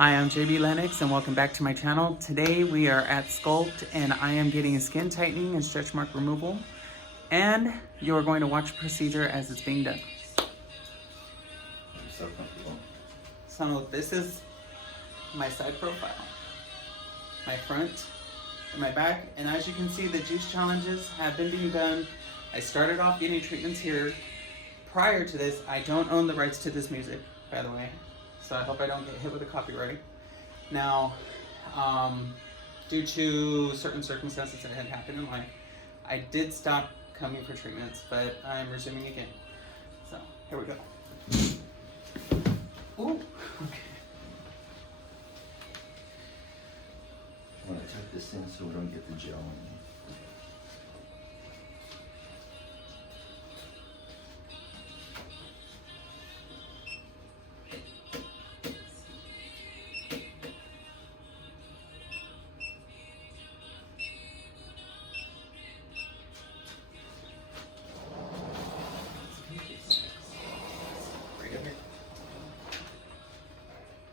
Hi, I'm Jay Bea Lennux and welcome back to my channel. Today we are at Sclpt and I am getting a skin tightening and stretch mark removal, and you are going to watch the procedure as it's being done. I'm so comfortable. So this is my side profile, my front and my back, and as you can see, the juice challenges have been being done. I started off getting treatments here. Prior to this, I don't own the rights to this music, by the way, so I hope I don't get hit with a copyright. Now, due to certain circumstances that had happened in life, I did stop coming for treatments, but I'm resuming again. So, here we go. Ooh, okay. I want to tuck this in so we don't get the gel in.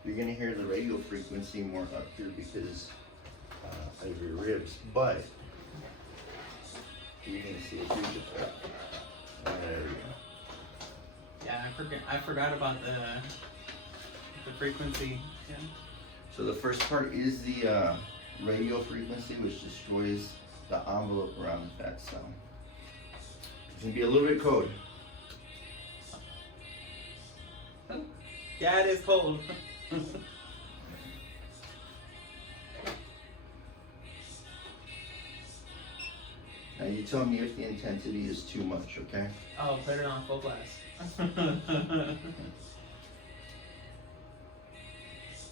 You're going to hear the radio frequency more up here because of your ribs, but you're going to see a huge effect. There we go. Yeah, I forgot about the frequency. Yeah. So the first part is the radio frequency, which destroys the envelope around the fat cell. It's going to be a little bit cold. Yeah, it is cold. Now you tell me if the intensity is too much, okay? Oh, put it on full blast.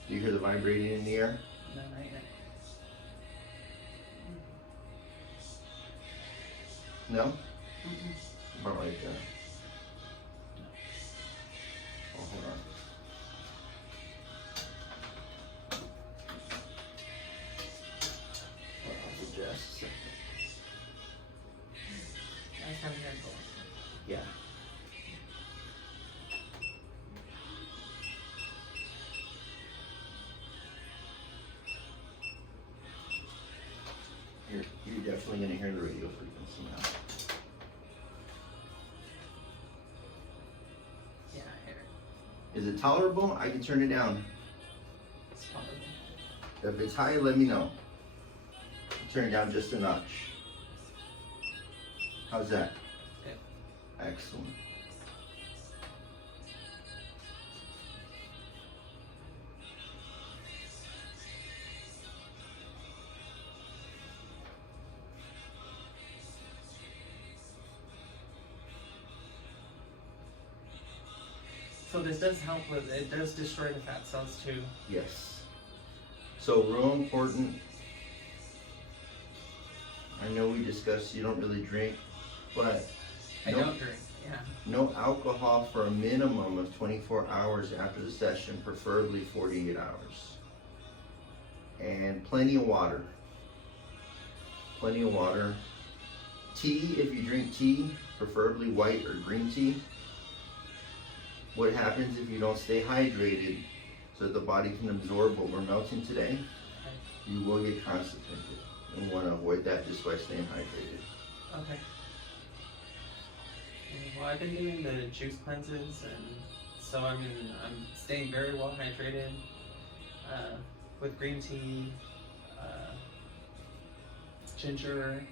Do you hear the vibrating in the air? No, not yet. No? Mm-mm. About right there. Oh, hold on. I'll adjust a second. Nice having that going. Yeah. You're definitely going to hear the radio frequency now. Yeah, I hear it. Is it tolerable? I can turn it down. It's tolerable. If it's high, let me know. Turn it down just a notch. How's that? Good. Excellent. So this does help with, it does destroy the fat cells too. Yes. So real important. I know we discussed you don't really drink, but I don't drink, yeah. no alcohol for a minimum of 24 hours after the session, preferably 48 hours. And plenty of water. Plenty of water. Tea, if you drink tea, preferably white or green tea. What happens if you don't stay hydrated so that the body can absorb what we're melting today? You will get constipated. And want to avoid that just by staying hydrated. Okay. Well, I've been doing the juice cleanses, and so I'm staying very well hydrated with green tea, ginger,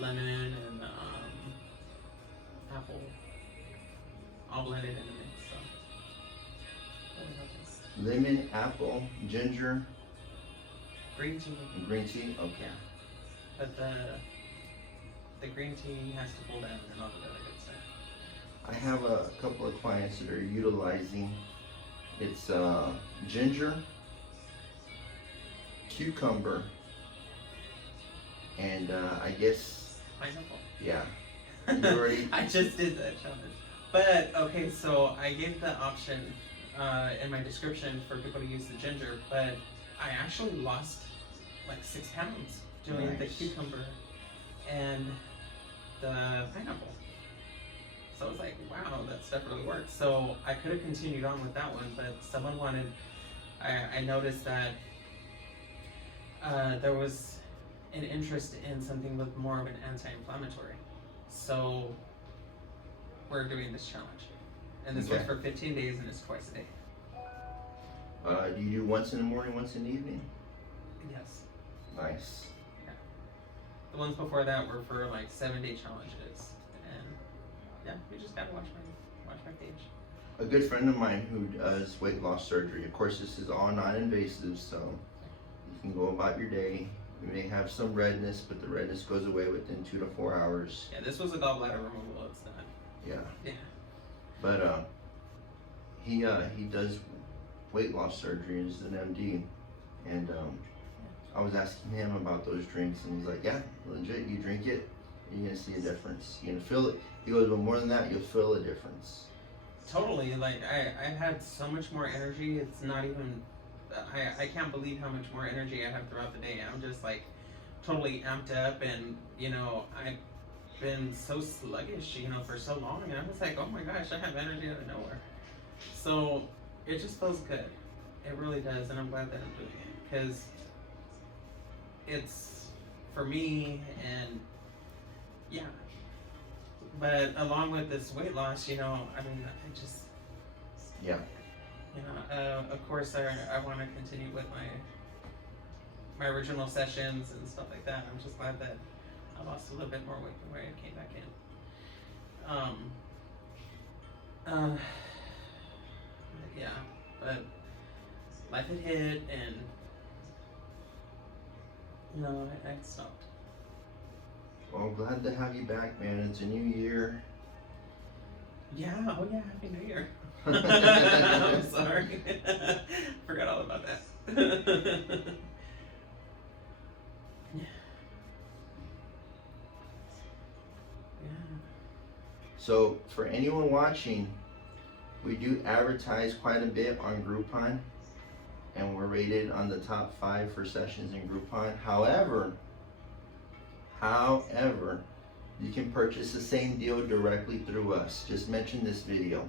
lemon, and apple, all blended in a mix. So really helping. Lemon, apple, ginger, Green tea. and green tea? Okay. Yeah. But the green tea has to pull down and all the other good stuff. I have a couple of clients that are utilizing it's ginger, cucumber, and I guess, Pineapple. yeah. You already, I just did that challenge. But okay, so I gave the option in my description for people to use the ginger, but I actually lost like 6 pounds doing the Nice. cucumber and the pineapple. So I was like, wow, that stuff really works. So I could have continued on with that one, but someone wanted, I noticed that there was an interest in something with more of an anti-inflammatory. So we're doing this challenge. And this one's for 15 days and it's twice a day. Do you do once in the morning, once in the evening? Yes. Nice. Yeah. The ones before that were for like 7-day challenges. And yeah, you just gotta watch my page. A good friend of mine who does weight loss surgery. Of course, this is all non-invasive, so you can go about your day. You may have some redness, but the redness goes away within 2 to 4 hours. Yeah, this was a gallbladder removal. It's not. Yeah. Yeah. But he does weight loss surgery as an MD, and I was asking him about those drinks, and he's like, "Yeah, legit. You drink it, you're gonna see a difference. You're gonna feel it." He goes, "But more than that, you'll feel a difference." Totally. Like I had so much more energy. It's not even. I can't believe how much more energy I have throughout the day. I'm just like totally amped up, and I've been so sluggish, for so long, and I'm just like, oh my gosh, I have energy out of nowhere. So it just feels good. It really does, and I'm glad that I'm doing it because it's for me, and yeah. But along with this weight loss, I just Yeah. of course, I want to continue with my original sessions and stuff like that. I'm just glad that I lost a little bit more weight than where I came back in. Yeah, but life had hit, and I stopped. Well, glad to have you back, man. It's a new year. Yeah. Oh yeah. Happy New Year. I'm sorry. Forgot all about that. Yeah. So for anyone watching, we do advertise quite a bit on Groupon, and we're rated on the top 5 for sessions in Groupon. However, you can purchase the same deal directly through us. Just mention this video.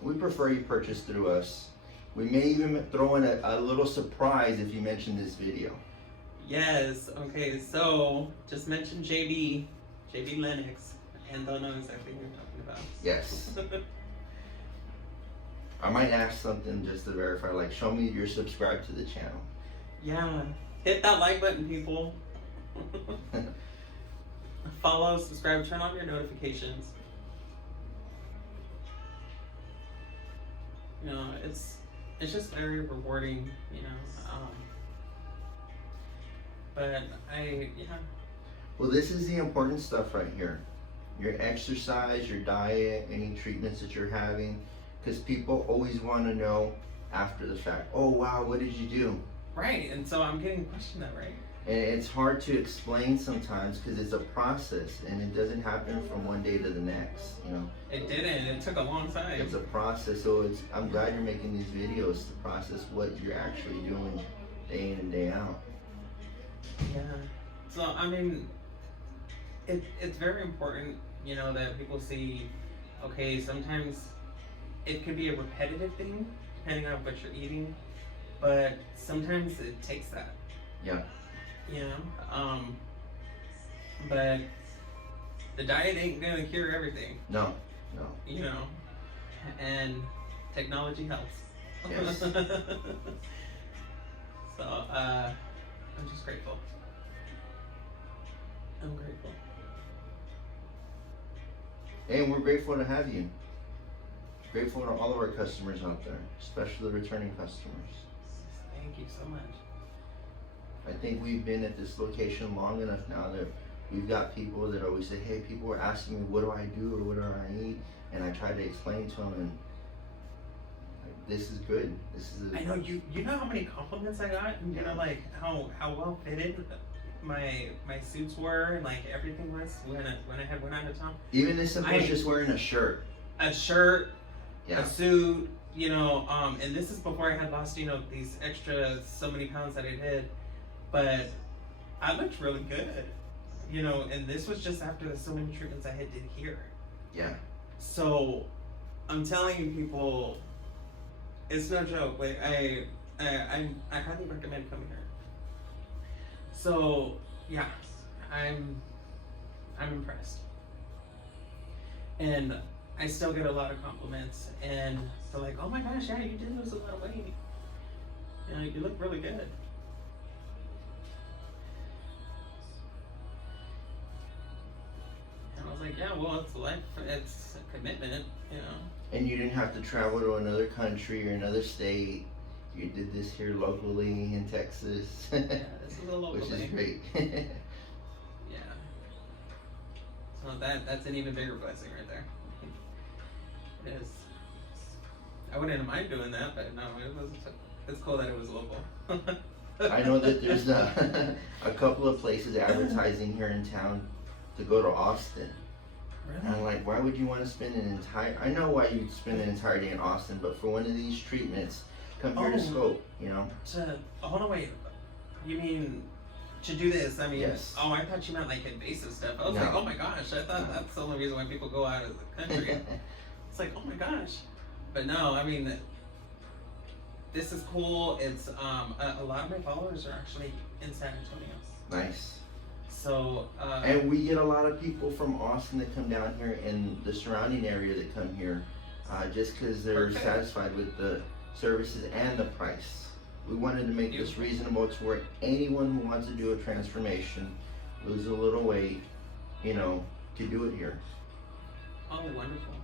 We prefer you purchase through us. We may even throw in a little surprise if you mention this video. Yes. Okay. So just mention Jay Bea Lennux, and they'll know exactly what you're talking about. Yes. I might ask something just to verify, like show me you're subscribed to the channel. Yeah. Hit that like button, people. Follow, subscribe, turn on your notifications. It's just very rewarding, but Well, this is the important stuff right here. Your exercise, your diet, any treatments that you're having, because people always want to know after the fact, oh wow, what did you do? Right, and so I'm getting questioned that, right? And it's hard to explain sometimes because it's a process, and it doesn't happen from one day to the next, It didn't. It took a long time. It's a process, so I'm glad you're making these videos to process what you're actually doing day in and day out. Yeah. So, it's very important, that people see, okay, sometimes it could be a repetitive thing, depending on what you're eating, but sometimes it takes that. Yeah. But the diet ain't gonna cure everything. No. And technology helps. Yes. So, I'm just grateful. I'm grateful. And we're grateful to have you. Grateful to all of our customers out there, especially the returning customers. Thank you so much. I think we've been at this location long enough now that we've got people that always say, hey, people are asking me, what do I do or what do I eat? And I try to explain to them, and this is good. I know, you know how many compliments I got? And like how well fitted my suits were, and like everything was when I had went out of town. Even as simple as just wearing a shirt. A shirt, yeah. A suit, and this is before I had lost, these extra so many pounds that I did. But I looked really good, and this was just after the so many treatments I had did here. Yeah. So I'm telling people, it's no joke. Like I highly recommend coming here. So yeah, I'm impressed, and I still get a lot of compliments, and they're like, "Oh my gosh, yeah, you did lose a lot of weight. You know, you look really good." And I was like, "Yeah, well, it's life. It's a commitment, you know." And you didn't have to travel to another country or another state. You did this here locally in Texas. Yeah, this is a local Which is thing. great. Yeah. So that's an even bigger blessing right there. It is. I wouldn't mind doing that, but no, it's cool that it was local. I know that there's a couple of places advertising here in town to go to Austin. Really? And I'm like, why would you want to spend an entire, I know why you'd spend an entire day in Austin, but for one of these treatments, come here to Sclpt, you know? Hold on, wait. You mean to do this? I mean, Yes. Oh, I thought you meant like invasive stuff. I was No. like, oh my gosh, I thought that's the only reason why people go out of the country. It's like, oh my gosh. But no, I mean, this is cool. It's a lot of my followers are actually in San Antonio. Nice. So And we get a lot of people from Austin that come down here and the surrounding area that come here just because they're Perfect. satisfied with the services and the price. We wanted to make this reasonable to where anyone who wants to do a transformation, lose a little weight, you know, can do it here. oh, wonderful.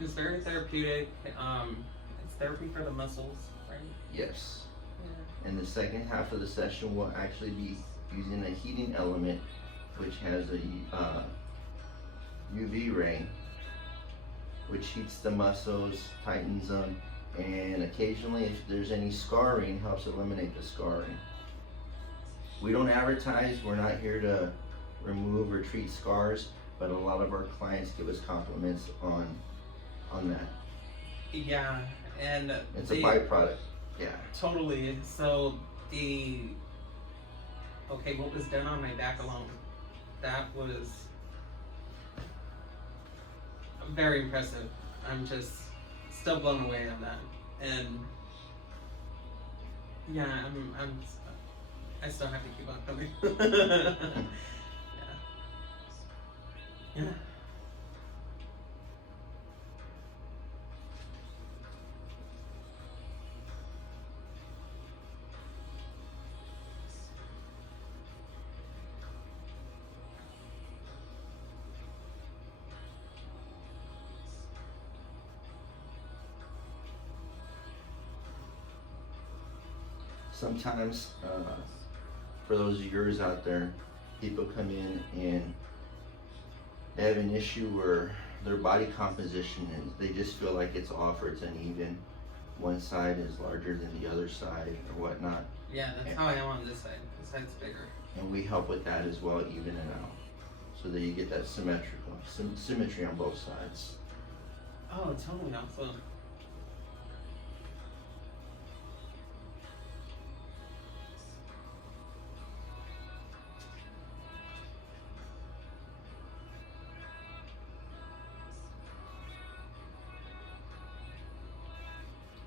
It's very therapeutic. It's therapy for the muscles, right? Yes. Yeah. And the second half of the session will actually be using a heating element which has a UV ray which heats the muscles, tightens them, and occasionally if there's any scarring, helps eliminate the scarring. We don't advertise, we're not here to remove or treat scars, but a lot of our clients give us compliments on that. Yeah, and It's a byproduct. Yeah. totally. So what was done on my back alone, that was very impressive. I'm just still blown away on that, and yeah, I still have to keep on coming. Yeah. Yeah. Sometimes, for those viewers out there, people come in and they have an issue where their body composition is, they just feel like it's off or it's uneven. One side is larger than the other side or whatnot. Yeah, that's how I am on this side. This side's bigger. And we help with that as well, even it out. So that you get that symmetry on both sides. Oh, totally awesome.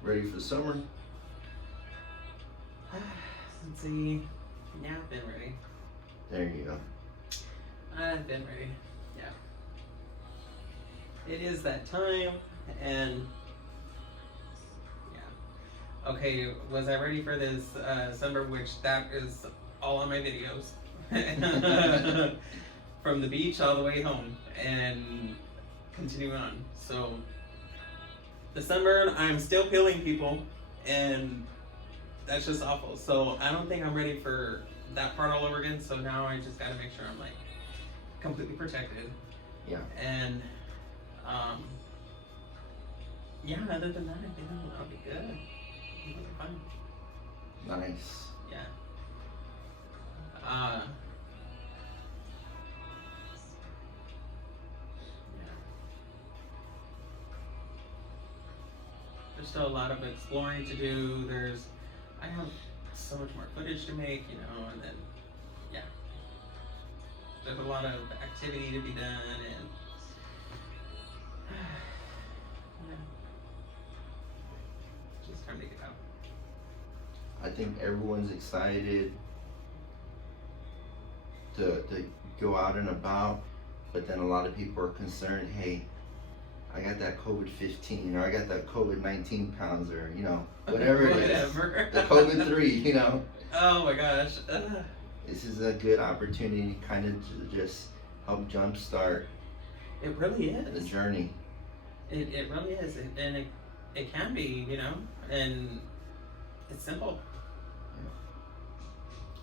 Ready for the summer? Let's see. Yeah, I've been ready. There you go. I've been ready. Yeah. It is that time, and yeah. Okay, was I ready for this summer? Which that is all on my videos, from the beach all the way home, and continue on. So the sunburn, I'm still peeling people, and that's just awful. So I don't think I'm ready for that part all over again. So now I just gotta make sure I'm like completely protected. Yeah. And yeah, other than that, I think I'll be good. It'll be fine. Nice. Yeah. Yeah. there's still a lot of exploring to do. I have so much more footage to make, you know, and then, yeah. There's a lot of activity to be done, and yeah. Just time to get out. I think everyone's excited to go out and about, but then a lot of people are concerned, hey, I got that COVID-15, or I got that COVID-19 pounds, or, you know, whatever it is. The COVID-3, you know. Oh my gosh. This is a good opportunity kind of to just help jumpstart It really is. the journey. It really is. And it can be, you know, and it's simple.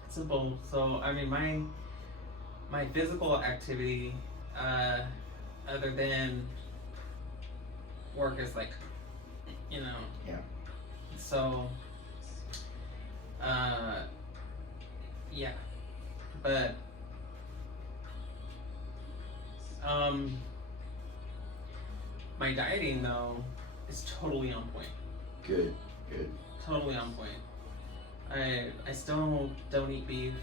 It's simple. So, I mean, my physical activity, other than work, is like, you know. Yeah. So, yeah. But, my dieting though is totally on point. Good, good. Totally on point. I still don't eat beef,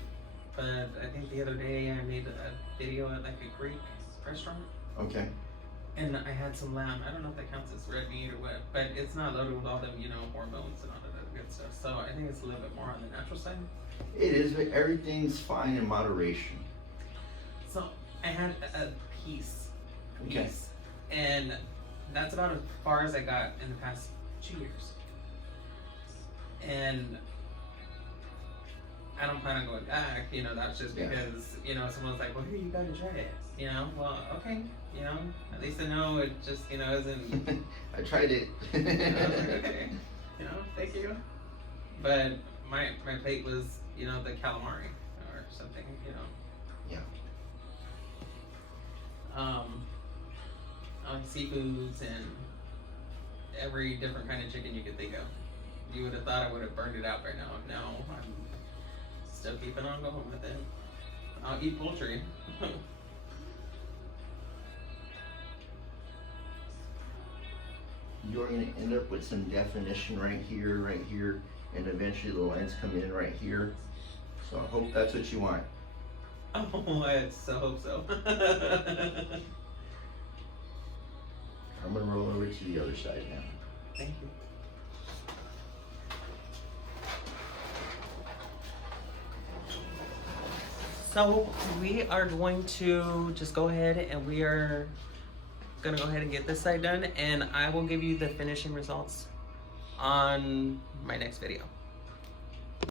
but I think the other day I made a video at like a Greek restaurant. Okay. And I had some lamb. I don't know if that counts as red meat or what, but it's not loaded with all them, you know, hormones and all of that good stuff. So I think it's a little bit more on the natural side. It is, but everything's fine in moderation. So I had a piece, Okay. and that's about as far as I got in the past 2 years. And I don't plan on going back, you know, that's just because, you know, someone's like, well, here, you gotta try it, you know, well, okay, you know, at least I know it just, you know, isn't. I tried it. I was like, okay, you know, thank you. But my plate was, you know, the calamari or something, you know. Yeah. Seafoods and every different kind of chicken you could think of. You would have thought I would have burned it out by now. No, I'm still keeping on going with it. I'll eat poultry. You're going to end up with some definition right here, and eventually the lines come in right here. So I hope that's what you want. Oh, I so hope so. I'm going to roll over to the other side now. Thank you. So we are going to just go ahead and we are gonna go ahead and get this side done, and I will give you the finishing results on my next video.